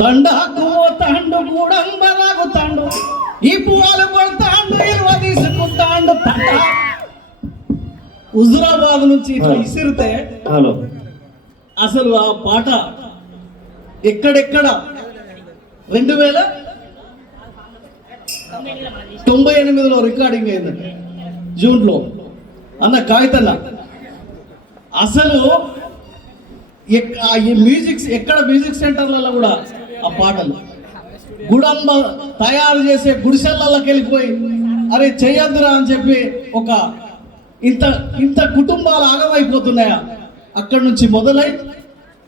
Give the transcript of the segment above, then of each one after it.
తండాకు తండు గూడంబరాగు తండు. ఈ పువ్వులు కొడతాండు ఇరువ తీసుకుంటాండు తండ. హుజురాబాద్ నుంచి ఇట్లా ఇసిరితే అసలు ఆ పాట ఎక్కడెక్కడ? రెండు వేల తొంభై ఎనిమిదిలో రికార్డింగ్ అయింది. జూన్లో. అన్న కాగితన్న అసలు మ్యూజిక్ ఎక్కడ మ్యూజిక్ సెంటర్లలో కూడా ఆ పాటలు. గుడంబ తయారు చేసే గుడిసెళ్ళకి వెళ్ళిపోయి అరే చెయ్యద్దురా అని చెప్పి ఒక ఇంత ఇంత కుటుంబాలు ఆగమైపోతున్నాయా? అక్కడి నుంచి మొదలై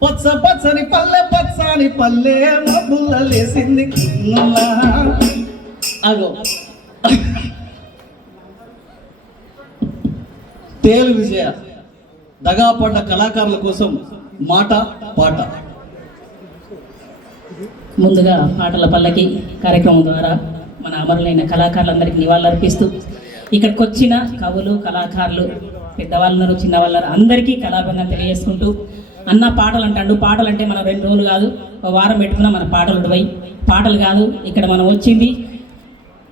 పచ్చ పచ్చని పల్లె పచ్చని పల్లె లేసింది అగో. తేలు విజయ దగాపడ్డ కళాకారుల కోసం మాట పాట. ముందుగా పాటల పల్లకి కార్యక్రమం ద్వారా మన అమరులైన కళాకారులందరికీ నివాళులర్పిస్తూ ఇక్కడికి వచ్చిన కవులు కళాకారులు పెద్దవాళ్ళున్నారు చిన్నవాళ్ళన్నారు అందరికీ కళాబంధం తెలియజేసుకుంటూ అన్న పాటలు అంటాడు పాటలు అంటే మనం రెండు రోజులు కాదు ఒక వారం పెట్టుకున్నా మన పాటలు ఉడవై పాటలు కాదు ఇక్కడ మనం వచ్చింది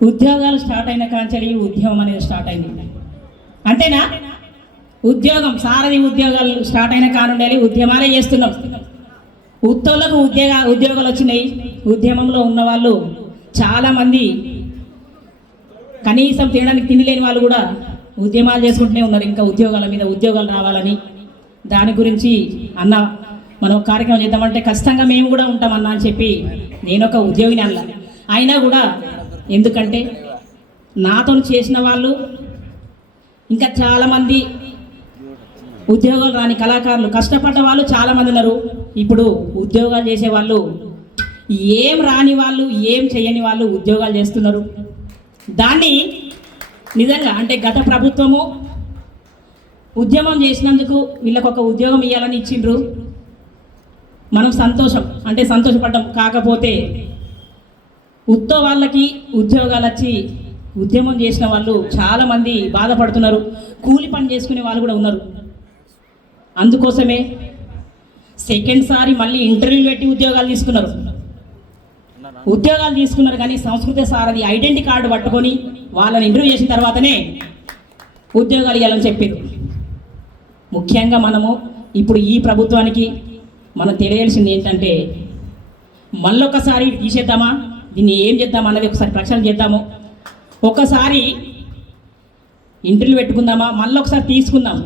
ఉద్యోగాలు స్టార్ట్ అయిన కాంచెలి ఉద్యమం అనేది స్టార్ట్ అయింది. అంతేనా? ఉద్యోగం సారథి ఉద్యోగాలు స్టార్ట్ అయిన కానుండాలి ఉద్యమాలే చేస్తున్నాం. ఉత్తోలకు ఉద్యోగ ఉద్యోగాలు వచ్చినాయి. ఉద్యమంలో ఉన్న వాళ్ళు చాలామంది కనీసం తినడానికి తిండి లేని వాళ్ళు కూడా ఉద్యమాలు చేసుకుంటూనే ఉన్నారు. ఇంకా ఉద్యోగాల మీద ఉద్యోగాలు రావాలని. దాని గురించి అన్న మనం ఒక కార్యక్రమం చేద్దామంటే ఖచ్చితంగా మేము కూడా ఉంటామన్నా అని చెప్పి నేను ఒక ఉద్యోగిని అన్న. అయినా కూడా ఎందుకంటే నాతో చేసిన వాళ్ళు ఇంకా చాలామంది ఉద్యోగాలు రాని కళాకారులు. కష్టపడ్డ వాళ్ళు చాలామంది ఉన్నారు. ఇప్పుడు ఉద్యోగాలు చేసే వాళ్ళు ఏం రాని వాళ్ళు ఏం చేయని వాళ్ళు ఉద్యోగాలు చేస్తున్నారు? దాన్ని నిజంగా అంటే గత ప్రభుత్వము ఉద్యమం చేసినందుకు వీళ్ళకు ఒక ఉద్యోగం ఇవ్వాలని ఇచ్చిండ్రు. మనం సంతోషం అంటే సంతోషపడ్డం కాకపోతే ఉత్తో వాళ్ళకి ఉద్యోగాలు వచ్చి ఉద్యమం చేసిన వాళ్ళు చాలామంది బాధపడుతున్నారు. కూలి పని చేసుకునే వాళ్ళు కూడా ఉన్నారు. అందుకోసమే సెకండ్ సారి మళ్ళీ ఇంటర్వ్యూ పెట్టి ఉద్యోగాలు తీసుకున్నారు. ఉద్యోగాలు తీసుకున్నారు కానీ సంస్కృత సారథి ఐడెంటిటీ కార్డు పట్టుకొని వాళ్ళని ఇంటర్వ్యూ చేసిన తర్వాతనే ఉద్యోగాలు ఇవ్వాలని చెప్పారు. ముఖ్యంగా మనము ఇప్పుడు ఈ ప్రభుత్వానికి మనం తెలియాల్సింది ఏంటంటే మళ్ళొకసారి తీసేద్దామా? దీన్ని ఏం చేద్దామా అన్నది ఒకసారి ప్రక్షాళన చేద్దాము. ఒకసారి ఇంటర్వ్యూ పెట్టుకుందామా? మళ్ళీ ఒకసారి తీసుకుందాం.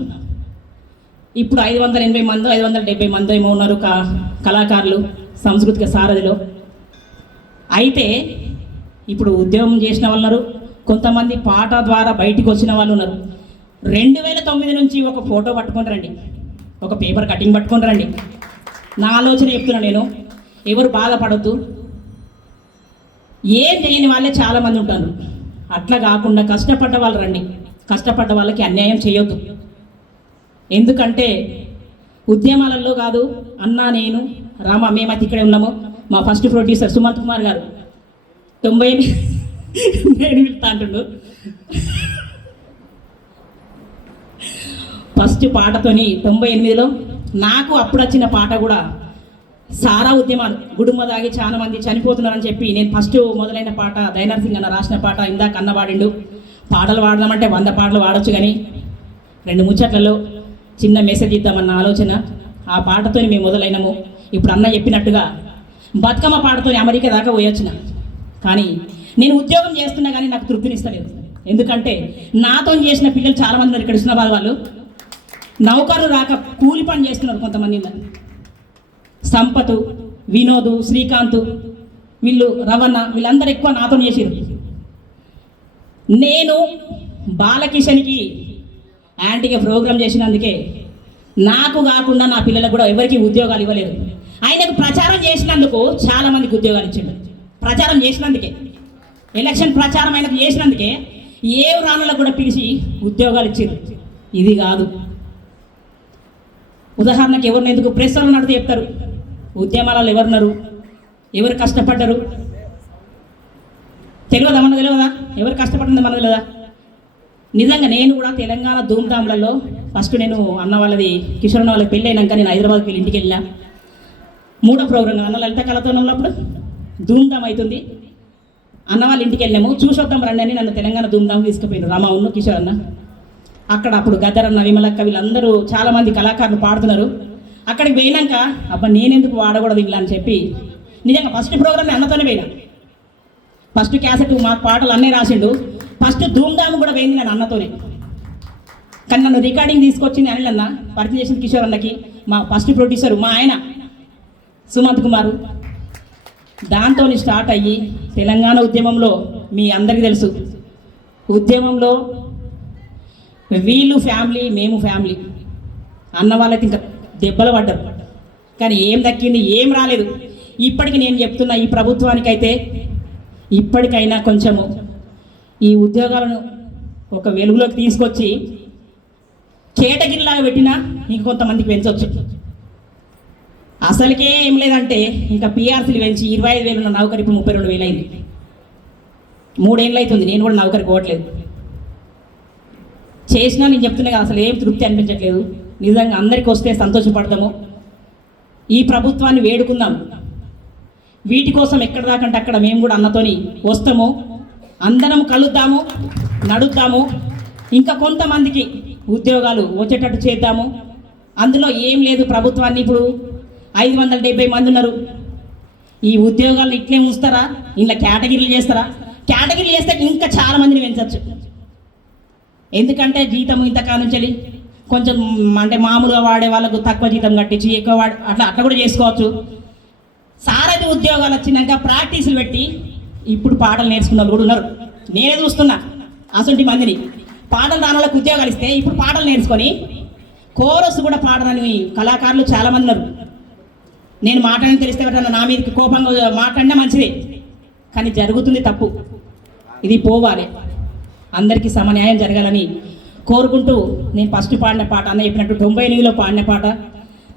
ఇప్పుడు ఐదు వందల ఎనభై మంది ఐదు వందల డెబ్బై మంది ఏమో ఉన్నారు కా కళాకారులు సాంస్కృతిక సారథిలో. అయితే ఇప్పుడు ఉద్యోగం చేసిన వాళ్ళు ఉన్నారు కొంతమంది పాట ద్వారా బయటికి వచ్చిన వాళ్ళు ఉన్నారు. రెండు వేల తొమ్మిది నుంచి ఒక ఫోటో పట్టుకొని రండి. ఒక పేపర్ కటింగ్ పట్టుకొని రండి. నా ఆలోచన చెప్తున్నాను నేను ఎవరు బాధపడద్దు. ఏం చేయని వాళ్ళే చాలామంది ఉంటారు. అట్లా కాకుండా కష్టపడ్డ వాళ్ళు రండి. కష్టపడ్డ వాళ్ళకి అన్యాయం చేయొద్దు. ఎందుకంటే ఉద్యమాలలో కాదు అన్నా నేను రామ మేమైతే ఇక్కడే ఉన్నాము. మా ఫస్ట్ ప్రొడ్యూసర్ సుమంత్ కుమార్ గారు. తొంభై నేను వెళ్తా అంటుండు. ఫస్ట్ పాటతోని తొంభై ఎనిమిదిలో నాకు అప్పుడు వచ్చిన పాట కూడా సారా ఉద్యమాలు. గుడుమ దాగి చాలా మంది చనిపోతున్నారని చెప్పి నేను ఫస్ట్ మొదలైన పాట దైనర్ సింగ్ అన్న రాసిన పాట ఇందాక అన్న పాడిండు. పాటలు పాడదామంటే వంద పాటలు వాడొచ్చు కానీ రెండు ముచ్చట్లలో చిన్న మెసేజ్ ఇద్దామన్న ఆలోచన. ఆ పాటతో మేము మొదలైనము. ఇప్పుడు అన్న చెప్పినట్టుగా బతుకమ్మ పాటతో అమెరికా దాకా పోయొచ్చిన. కానీ నేను ఉద్యోగం చేస్తున్నా కానీ నాకు తృప్తినిస్తలేదు. ఎందుకంటే నాతో చేసిన పిల్లలు చాలామంది ఉన్నారు ఇక్కడ హుస్నాబాద్ వాళ్ళు. నౌకరు రాక కూలి పని చేస్తున్నారు కొంతమంది సంపతు వినోదు శ్రీకాంత్ వీళ్ళు రవణ వీళ్ళందరూ ఎక్కువ నాతో చేసారు నేను బాలకిషన్కి యాంటీగా ప్రోగ్రామ్ చేసినందుకే నాకు కాకుండా నా పిల్లలకు కూడా ఎవరికి ఉద్యోగాలు ఇవ్వలేదు. ఆయనకు ప్రచారం చేసినందుకు చాలా మందికి ఉద్యోగాలు ఇచ్చిండు. ప్రచారం చేసినందుకే. ఎలక్షన్ ప్రచారం ఆయనకు చేసినందుకే ఏ రాణులకు కూడా పిలిచి ఉద్యోగాలు ఇచ్చారు ఇది కాదు. ఉదాహరణకి ఎవరిని ఎందుకు ప్రెస్ వాళ్ళు నడితే చెప్తారు. ఉద్యమాలలో ఎవరున్నారు? ఎవరు కష్టపడ్డరు? తెలియదా? మన తెలియదా? ఎవరు కష్టపడింది? మన తెలియదా? నిజంగా నేను కూడా తెలంగాణ ధూమ్ధామ్లలో ఫస్ట్ నేను అన్న వాళ్ళది కిషోర్ అన్న వాళ్ళకి పెళ్ళి అయినాక నేను హైదరాబాద్కి వెళ్ళి ఇంటికి వెళ్ళా. మూడో ప్రోగ్రాం అన్న లలిత కళతో ఉన్నప్పుడు ధూమ్ధామ్ అవుతుంది. అన్న వాళ్ళ ఇంటికి వెళ్ళాము. చూసొద్దాం రండి అని నన్ను తెలంగాణ ధూమ్ధామ్ తీసుకుపోయింది రామావును కిషోర్ అన్న. అక్కడ అప్పుడు గద్దరన్న విమలక్క వీళ్ళందరూ చాలామంది కళాకారులు పాడుతున్నారు. అక్కడికి పోయినాక అబ్బా నేనెందుకు వాడకూడదు ఇలా అని చెప్పి నిజంగా ఫస్ట్ ప్రోగ్రామ్ అన్నతోనే పోయినా. ఫస్ట్ క్యాసెట్ మా పాటలు అన్నీ రాసిండు. ఫస్ట్ ధూమ్ధామ్ కూడా పోయింది నేను అన్నతోనే. కానీ నన్ను రికార్డింగ్ తీసుకొచ్చింది అనిల్ అన్న పరిచయం చేసిన కిషోర్ అన్నకి మా ఫస్ట్ ప్రొడ్యూసర్ మా ఆయన సుమంత్ కుమారు. దాంతో స్టార్ట్ అయ్యి తెలంగాణ ఉద్యమంలో మీ అందరికీ తెలుసు. ఉద్యమంలో వీళ్ళు ఫ్యామిలీ మేము ఫ్యామిలీ అన్న వాళ్ళకి ఇంకా దెబ్బలు పడ్డారు కానీ ఏం దక్కింది ఏం రాలేదు. ఇప్పటికి నేను చెప్తున్నా ఈ ప్రభుత్వానికైతే ఇప్పటికైనా కొంచెము ఈ ఉద్యోగాలను ఒక వెలుగులోకి తీసుకొచ్చి కేటగిరిలాగా పెట్టినా ఇంక కొంతమందికి పెంచవచ్చు అసలుకే ఏం లేదంటే ఇంకా పిఆర్సీలు పెంచి ఇరవై ఐదు వేలు ఉన్న నౌకరి ఇప్పుడు ముప్పై రెండు వేలు అయింది మూడేళ్ళు అవుతుంది నేను కూడా నౌకరికి పోవట్లేదు. చేసినా నేను చెప్తున్నా కదా అసలు ఏం తృప్తి అనిపించట్లేదు. నిజంగా అందరికి వస్తే సంతోషపడతాము. ఈ ప్రభుత్వాన్ని వేడుకుందాం. వీటి కోసం ఎక్కడ దాకంటే అక్కడ మేము కూడా అన్నతోని వస్తాము. అందరం కలుద్దాము నడుద్దాము. ఇంకా కొంతమందికి ఉద్యోగాలు వచ్చేటట్టు చేద్దాము. అందులో ఏం లేదు ప్రభుత్వాన్ని ఇప్పుడు. ఐదు వందల డెబ్బై మంది ఉన్నారు. ఈ ఉద్యోగాలు ఇట్లే ఉంచుతారా? ఇలా కేటగిరీలు చేస్తారా? కేటగిరీలు చేస్తే ఇంకా చాలా మందిని పెంచవచ్చు ఎందుకంటే జీతం ఇంత నుంచి కొంచెం అంటే మామూలుగా వాడే వాళ్ళకు తక్కువ జీతం కట్టించి ఎక్కువ వాడు అట్లా అట్లా కూడా చేసుకోవచ్చు. సారథి ఉద్యోగాలు వచ్చినాక ప్రాక్టీసులు పెట్టి ఇప్పుడు పాటలు నేర్చుకున్న వాళ్ళు కూడా ఉన్నారు. నేనే చూస్తున్నా. అసలు మందిని. పాటలు రాని ఉద్యోగాలు ఇస్తే ఇప్పుడు పాటలు నేర్చుకొని కోరస్ కూడా పాడరని కళాకారులు చాలామంది ఉన్నారు. నేను మాట్లాడిన తెలిస్తే నా మీదకి కోపంగా మాట్లాడినా మంచిదే. కానీ జరుగుతుంది తప్పు. ఇది పోవాలి. అందరికీ సమన్యాయం జరగాలని కోరుకుంటూ నేను ఫస్ట్ పాడిన పాట అన్న చెప్పినట్టు తొంభై ఎనిమిదిలో పాడిన పాట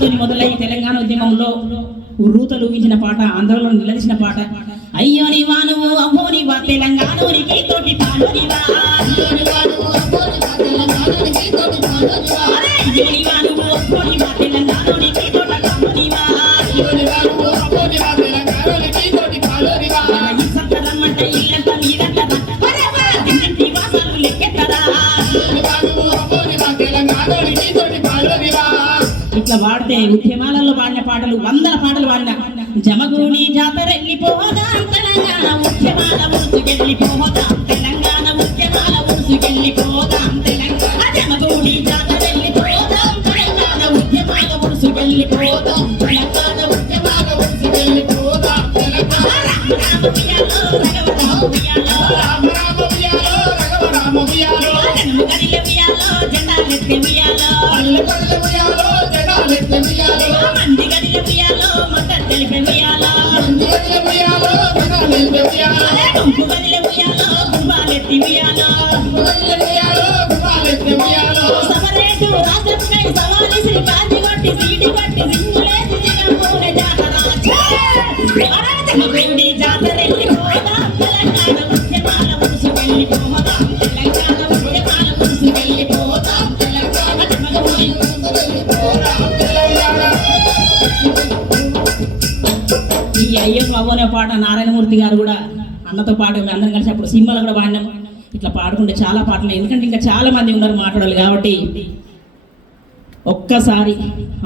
ఈ మొదలై తెలంగాణ ఉద్యమంలో రూతలు ఊహించిన పాట ఆంధ్రలో నిలదీసిన పాట. అయ్యో నీ వానువు అమ్మో నీ వా తెలంగాణోనికి తోటి పాలోనివా అయ్యో నీ వానువు అమ్మో నీ వా తెలంగాణోనికి తోట ఇల్లంతా మీదంటరా వా. వాసాలు అట్లా పాడితే ఉద్యమాలలో పాడిన పాటలు వందల పాటలు పాడిన జమగూడి జాతర వెళ్ళిపోదాం తెలంగాణ ఉద్యమాల ఉరుసుకెళ్ళిపోదాం తెలంగాణ ఉద్యమాల ఉరుసుకెళ్ళిపోదాం తెలంగాణ జమగూడి జాతర వెళ్ళిపోదాం తెలంగాణ ఉద్యమాల ఉరుసుకెళ్ళిపోదాం తెలంగాణ ఉద్యమాల ఉరుసుకెళ్ళిపోదాం తెలంగాణ ఉయ్యాలో గుంపు ఉయ్యాలో గుంబాలెత్తి ఉయ్యాలో అనే పాట నారాయణమూర్తి గారు కూడా అన్నతో పాటు మేము అందరం కలిసి అప్పుడు సినిమాలు కూడా పాడినాము ఇట్లా పాడుకుంటే చాలా పాటలు. ఎందుకంటే ఇంకా చాలా మంది ఉన్నారు మాట్లాడాలి కాబట్టి ఒక్కసారి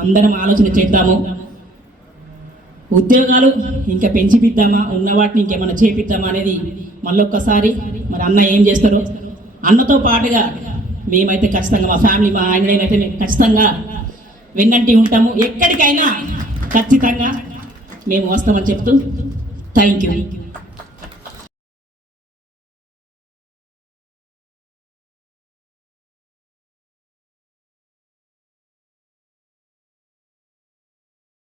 అందరం ఆలోచన చేద్దాము. ఉద్యోగాలు ఇంకా పెంచిపిద్దామా? ఉన్న వాటిని ఇంకేమైనా చేపిద్దామా అనేది మళ్ళొక్కసారి మరి అన్న ఏం చేస్తారో అన్నతో పాటుగా మేమైతే ఖచ్చితంగా మా ఫ్యామిలీ మా ఆయనైతే మేము ఖచ్చితంగా వెన్నంటి ఉంటాము. ఎక్కడికైనా ఖచ్చితంగా మేము వస్తామని చెప్తూ താങ്ക് യു